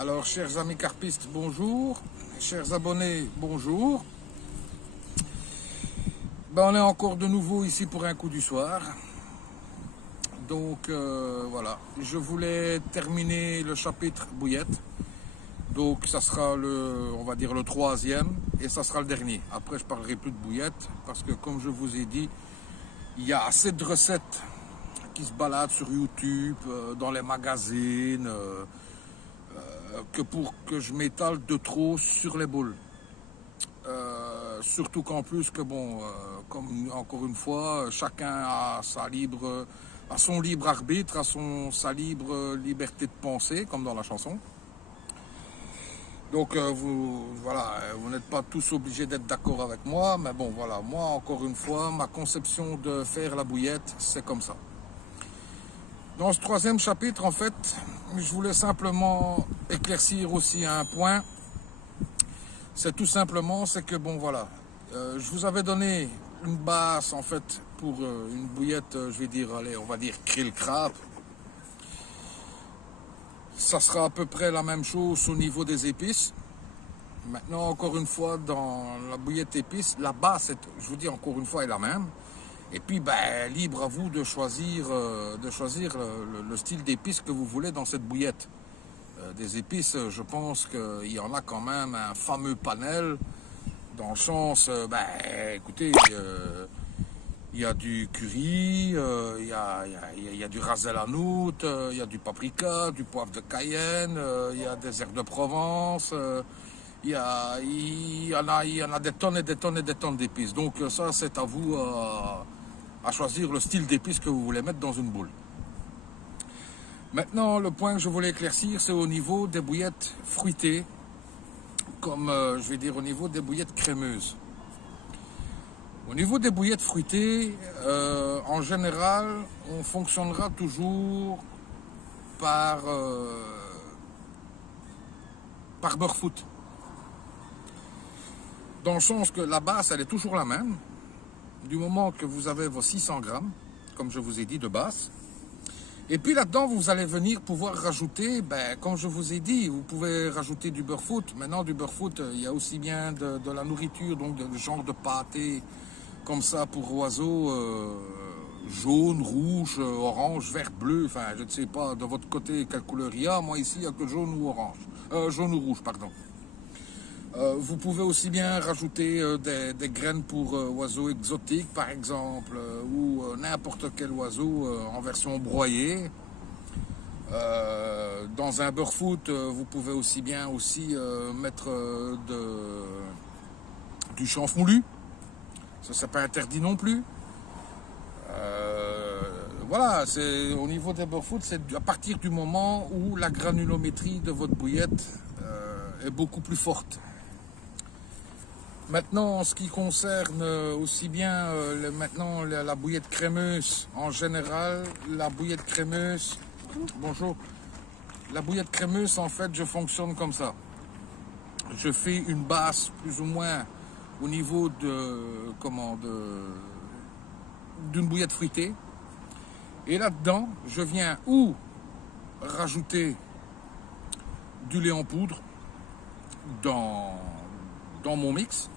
Alors, chers amis carpistes, bonjour. Chers abonnés, bonjour. On est encore de nouveau ici pour un coup du soir. Donc, voilà. Je voulais terminer le chapitre bouillette. Donc, ça sera on va dire le troisième et ça sera le dernier. Après, je parlerai plus de bouillette parce que, comme je vous ai dit, il y a assez de recettes qui se baladent sur YouTube, dans les magazines, que pour que je m'étale de trop sur les boules. Surtout qu'en plus que comme encore une fois, chacun a son libre arbitre, sa libre liberté de penser, comme dans la chanson. Donc vous n'êtes pas tous obligés d'être d'accord avec moi, mais bon voilà, moi encore une fois, ma conception de faire la bouillette, c'est comme ça. Dans ce troisième chapitre, en fait, je voulais simplement éclaircir aussi un point. C'est tout simplement, c'est que je vous avais donné une base en fait pour une bouillette, je vais dire, allez, on va dire krill crabe. Ça sera à peu près la même chose au niveau des épices. Maintenant, encore une fois, dans la bouillette épices, la base, je vous dis encore une fois, est la même. Et puis, libre à vous de choisir le style d'épices que vous voulez dans cette bouillette. Des épices, je pense qu'il y en a quand même un fameux panel, dans le sens, écoutez, il y a du curry, il y a du ras el hanout, il y a du paprika, du poivre de Cayenne, il y a des herbes de Provence, il y en a des tonnes et des tonnes et des tonnes d'épices. Donc ça, c'est à vous à choisir le style d'épices que vous voulez mettre dans une boule. Maintenant, le point que je voulais éclaircir, c'est au niveau des bouillettes fruitées, comme je vais dire au niveau des bouillettes crémeuses. Au niveau des bouillettes fruitées, en général, on fonctionnera toujours par beurre foot. Dans le sens que la base, elle est toujours la même, du moment que vous avez vos 600 grammes, comme je vous ai dit, de base. Et puis là-dedans, vous allez venir pouvoir rajouter, comme je vous ai dit, vous pouvez rajouter du beurre foot. Maintenant, du beurre foot, il y a aussi bien de la nourriture, donc de genre de pâté, comme ça pour oiseaux, jaune, rouge, orange, vert, bleu. Enfin, je ne sais pas de votre côté quelle couleur il y a. Moi ici, il n'y a que jaune ou orange, jaune ou rouge, pardon. Vous pouvez aussi bien rajouter des graines pour oiseaux exotiques, par exemple, ou n'importe quel oiseau en version broyée. Dans un beurre foot, vous pouvez aussi bien mettre du chanfremoulu. Ça, c'est pas interdit non plus. Voilà, c'est au niveau des beurre foot, c'est à partir du moment où la granulométrie de votre bouillette est beaucoup plus forte. Maintenant, en ce qui concerne aussi bien la bouillette crémeuse, en général, la bouillette crémeuse, bonjour, la bouillette crémeuse, en fait, je fonctionne comme ça. Je fais une base plus ou moins au niveau d'une bouillette fruitée. Et là-dedans, je viens ou rajouter du lait en poudre dans mon mix.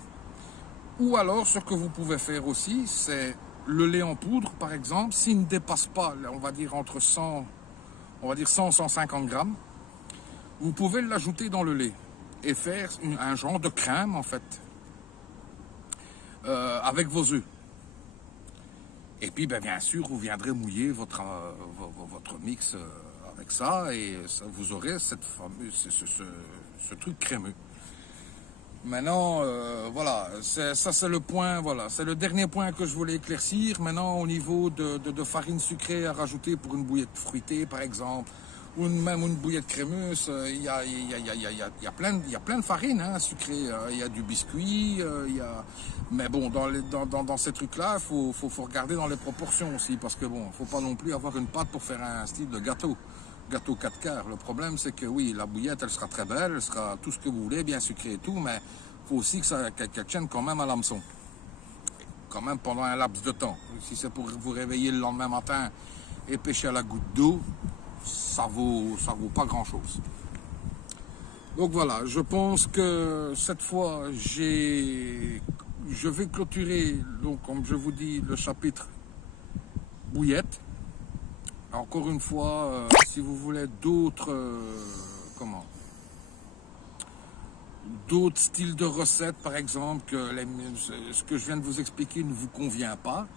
Ou alors, ce que vous pouvez faire aussi, c'est le lait en poudre, par exemple, s'il ne dépasse pas, on va dire entre 100 et 150 grammes, vous pouvez l'ajouter dans le lait et faire un genre de crème, en fait, avec vos œufs. Et puis, bien sûr, vous viendrez mouiller votre mix avec ça et vous aurez ce truc crémeux. Maintenant, voilà, ça c'est le point, voilà, c'est le dernier point que je voulais éclaircir. Maintenant, au niveau de farine sucrée à rajouter pour une bouillette fruitée, par exemple, ou même une bouillette crémeuse, il y a plein de farines sucrées. Il y a du biscuit, mais bon, dans ces trucs-là, faut regarder dans les proportions aussi, parce que bon, faut pas non plus avoir une pâte pour faire un style de gâteau 4 quarts. Le problème, c'est que oui, la bouillette, elle sera très belle, elle sera tout ce que vous voulez, bien sucrée et tout, mais il faut aussi qu'elle tienne quand même à l'hameçon. Quand même pendant un laps de temps. Si c'est pour vous réveiller le lendemain matin et pêcher à la goutte d'eau, ça vaut pas grand-chose. Donc voilà, je pense que cette fois, je vais clôturer, donc comme je vous dis, le chapitre bouillette. Encore une fois, si vous voulez d'autres, d'autres styles de recettes, par exemple, que ce que je viens de vous expliquer ne vous convient pas,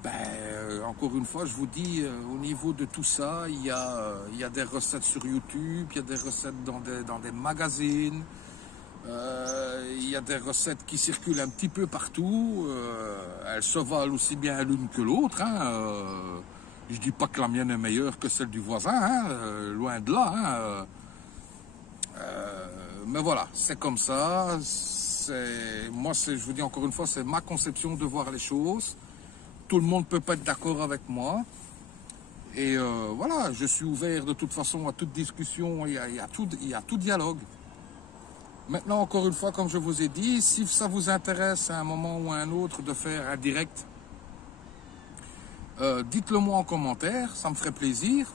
ben, encore une fois, je vous dis, au niveau de tout ça, il y a des recettes sur YouTube, il y a des recettes dans des magazines, il y a des recettes qui circulent un petit peu partout. Elles se valent aussi bien l'une que l'autre. Hein, je dis pas que la mienne est meilleure que celle du voisin, hein, loin de là. Hein, mais voilà, c'est comme ça. Moi, je vous dis encore une fois, c'est ma conception de voir les choses. Tout le monde ne peut pas être d'accord avec moi. Et voilà, je suis ouvert de toute façon à toute discussion et à tout dialogue. Maintenant, encore une fois, comme je vous ai dit, si ça vous intéresse à un moment ou à un autre de faire un direct, dites-le moi en commentaire, ça me ferait plaisir.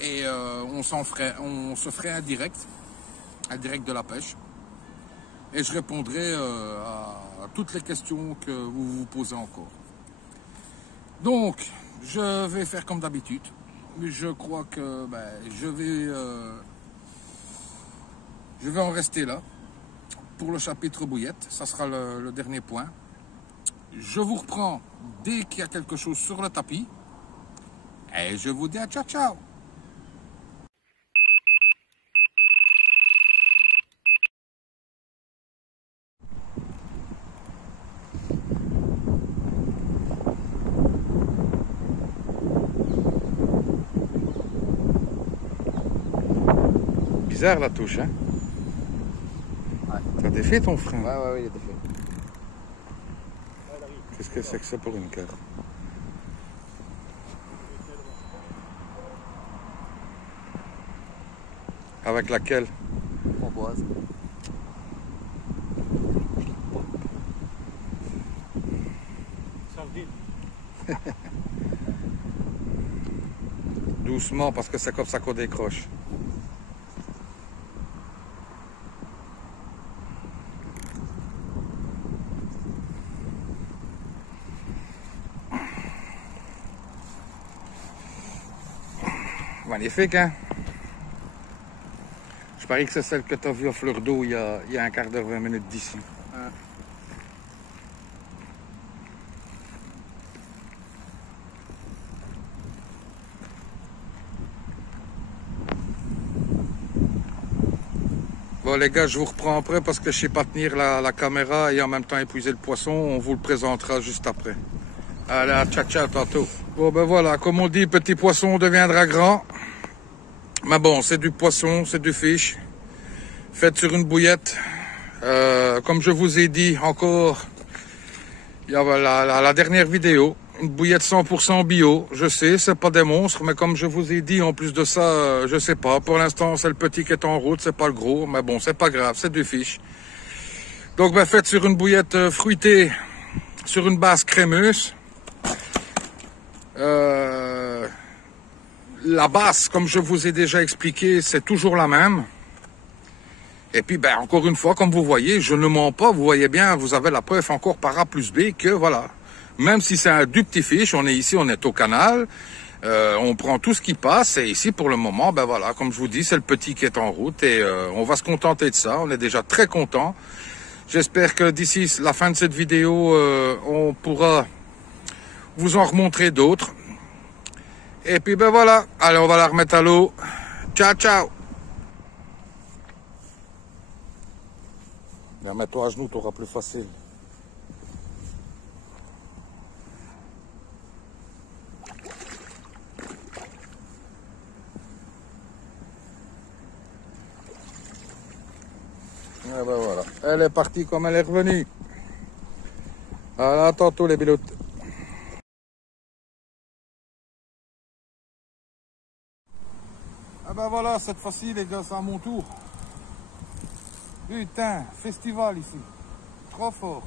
Et on se ferait un direct de la pêche. Et je répondrai à toutes les questions que vous vous posez encore. Donc, je vais faire comme d'habitude. Je crois que je vais en rester là pour le chapitre bouillette. Ça sera le dernier point. Je vous reprends dès qu'il y a quelque chose sur le tapis. Et je vous dis à ciao ciao. Bizarre la touche, hein? Ouais. T'as défait ton frein? Ouais, il est défait. Qu'est-ce que c'est que ça pour une carte? Avec laquelle? Framboise. Doucement, parce que c'est comme ça qu'on décroche. Magnifique, hein? Je parie que c'est celle que tu as vue à fleur d'eau il y a un quart d'heure, 20 minutes d'ici. Ouais. Bon les gars, je vous reprends après parce que je sais pas tenir la caméra et en même temps épuiser le poisson. On vous le présentera juste après. Allez, ciao ciao, tantôt. Bon ben voilà, comme on dit, petit poisson deviendra grand. Mais bon, c'est du poisson, c'est du fish. Fait sur une bouillette. Comme je vous ai dit encore, il y a la dernière vidéo. Une bouillette 100% bio. Je sais, c'est pas des monstres, mais comme je vous ai dit, en plus de ça, je sais pas. Pour l'instant, c'est le petit qui est en route, c'est pas le gros. Mais bon, c'est pas grave, c'est du fish. Donc, ben, faites sur une bouillette fruitée, sur une base crémeuse. La base, comme je vous ai déjà expliqué, c'est toujours la même. Et puis, ben, encore une fois, comme vous voyez, je ne mens pas. Vous voyez bien, vous avez la preuve encore par A plus B que voilà. Même si c'est un du petit fish, on est ici, on est au canal. On prend tout ce qui passe. Et ici, pour le moment, ben voilà, comme je vous dis, c'est le petit qui est en route. Et on va se contenter de ça. On est déjà très content. J'espère que d'ici la fin de cette vidéo, on pourra vous en remontrer d'autres. Et puis, ben voilà. Allez, on va la remettre à l'eau. Ciao, ciao. Mets-toi à genoux, tu auras plus facile. Et ben voilà, elle est partie comme elle est revenue. À tantôt les biloutes. Ah ben voilà, cette fois-ci les gars, c'est à mon tour. Putain, festival ici. Trop fort.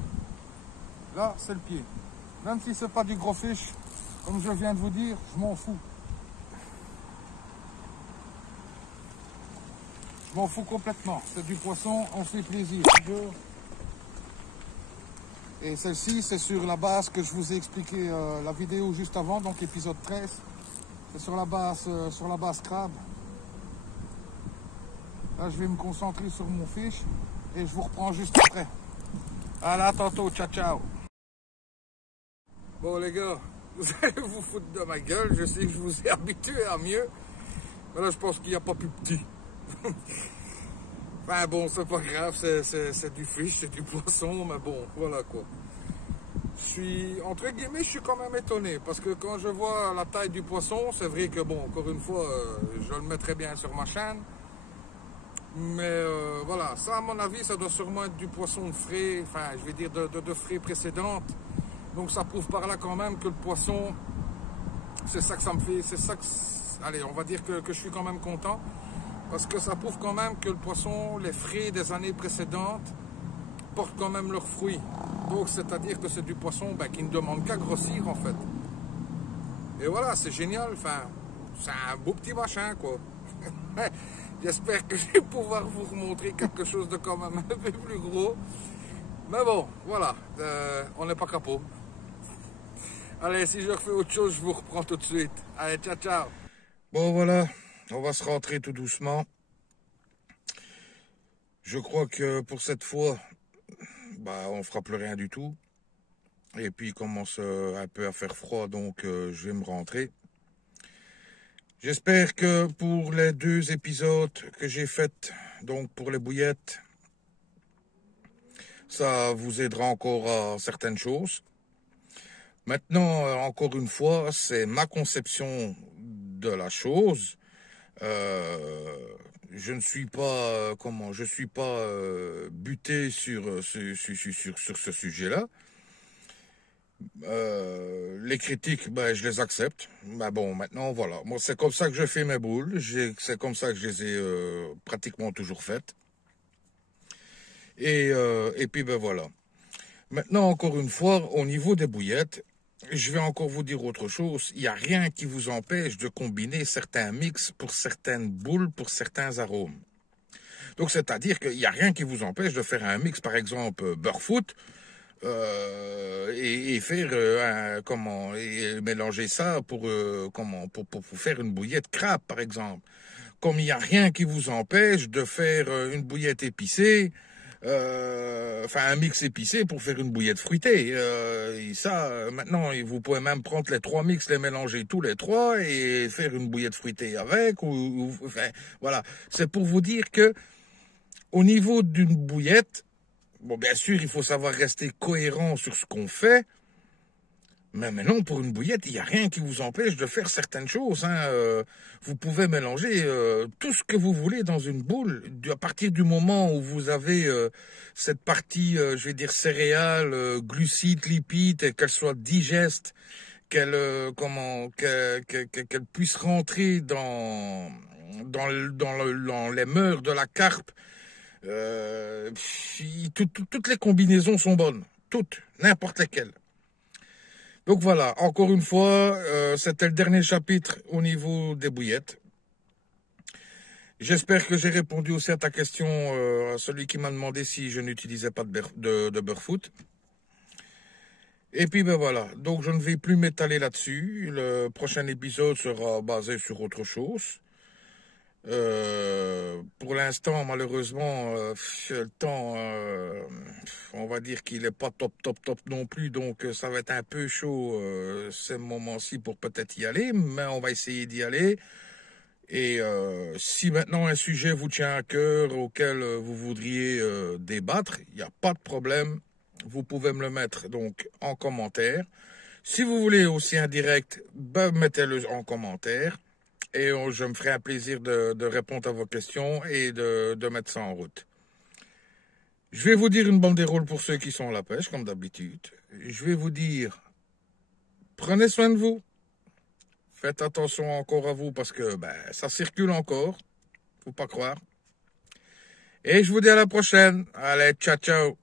Là, c'est le pied. Même si c'est pas du gros fish, comme je viens de vous dire, je m'en fous. Je m'en fous complètement. C'est du poisson, on fait plaisir. Et celle-ci, c'est sur la base que je vous ai expliqué la vidéo juste avant, donc épisode 13. C'est sur la base crabe. Là, je vais me concentrer sur mon fiche et je vous reprends juste après. Allez, à tantôt, ciao, ciao. Bon, les gars, vous allez vous foutre de ma gueule. Je sais que je vous ai habitué à mieux. Mais là, je pense qu'il n'y a pas plus petit. Enfin bon, c'est pas grave, c'est du fish, c'est du poisson, mais bon, voilà quoi. Entre guillemets, je suis quand même étonné, parce que quand je vois la taille du poisson, c'est vrai que bon, encore une fois, je le mettrai bien sur ma chaîne. Mais voilà, ça à mon avis, ça doit sûrement être du poisson frais, enfin je vais dire de frais précédentes. Donc ça prouve par là quand même que le poisson, c'est ça que ça me fait, c'est ça que... Allez, on va dire que je suis quand même content. Parce que ça prouve quand même que le poisson, les frais des années précédentes, portent quand même leurs fruits. Donc c'est-à-dire que c'est du poisson qui ne demande qu'à grossir en fait. Et voilà, c'est génial, enfin, c'est un beau petit machin quoi. J'espère que je vais pouvoir vous remontrer quelque chose de quand même un peu plus gros. Mais bon, voilà, on n'est pas capot. Allez, si je refais autre chose, je vous reprends tout de suite. Allez, ciao, ciao. Bon voilà. On va se rentrer tout doucement. Je crois que pour cette fois, on fera plus rien du tout. Et puis il commence un peu à faire froid, donc je vais me rentrer. J'espère que pour les 2 épisodes que j'ai faits, donc pour les bouillettes, ça vous aidera encore à certaines choses. Maintenant, encore une fois, c'est ma conception de la chose. Je ne suis pas buté sur ce sujet-là. Les critiques, je les accepte. Mais bon, maintenant voilà. Moi, c'est comme ça que je fais mes boules. C'est comme ça que je les ai pratiquement toujours faites. Et puis voilà. Maintenant, encore une fois, au niveau des bouillettes, je vais encore vous dire autre chose. Il n'y a rien qui vous empêche de combiner certains mix pour certaines boules, pour certains arômes. Donc, c'est-à-dire qu'il n'y a rien qui vous empêche de faire un mix, par exemple, beurre foot, et faire et mélanger ça pour faire une bouillette crabe, par exemple. Comme il n'y a rien qui vous empêche de faire une bouillette épicée, un mix épicé pour faire une bouillette fruitée. Et ça, maintenant, vous pouvez même prendre les 3 mix, les mélanger tous les 3 et faire une bouillette fruitée avec. Voilà. C'est pour vous dire que au niveau d'une bouillette, bon, bien sûr, il faut savoir rester cohérent sur ce qu'on fait. Mais non, pour une bouillette, il n'y a rien qui vous empêche de faire certaines choses. Vous pouvez mélanger tout ce que vous voulez dans une boule. À partir du moment où vous avez cette partie, je vais dire, céréales, glucides, lipides, et qu'elle soit digeste, qu'elle puisse rentrer dans les mœurs de la carpe, toutes les combinaisons sont bonnes. Toutes, n'importe lesquelles. Donc voilà, encore une fois, c'était le dernier chapitre au niveau des bouillettes. J'espère que j'ai répondu aussi à ta question, à celui qui m'a demandé si je n'utilisais pas de beurre foot. Et puis voilà, donc je ne vais plus m'étaler là-dessus. Le prochain épisode sera basé sur autre chose. Pour l'instant, malheureusement, le temps, on va dire qu'il n'est pas top non plus, donc ça va être un peu chaud ces moments-ci pour peut-être y aller, mais on va essayer d'y aller. Et si maintenant un sujet vous tient à cœur, auquel vous voudriez débattre, il n'y a pas de problème, vous pouvez me le mettre donc en commentaire. Si vous voulez aussi un direct, mettez-le en commentaire. Et je me ferai un plaisir de répondre à vos questions et de mettre ça en route. Je vais vous dire une banderole pour ceux qui sont à la pêche, comme d'habitude. Je vais vous dire, prenez soin de vous. Faites attention encore à vous parce que ça circule encore. Faut pas croire. Et je vous dis à la prochaine. Allez, ciao, ciao.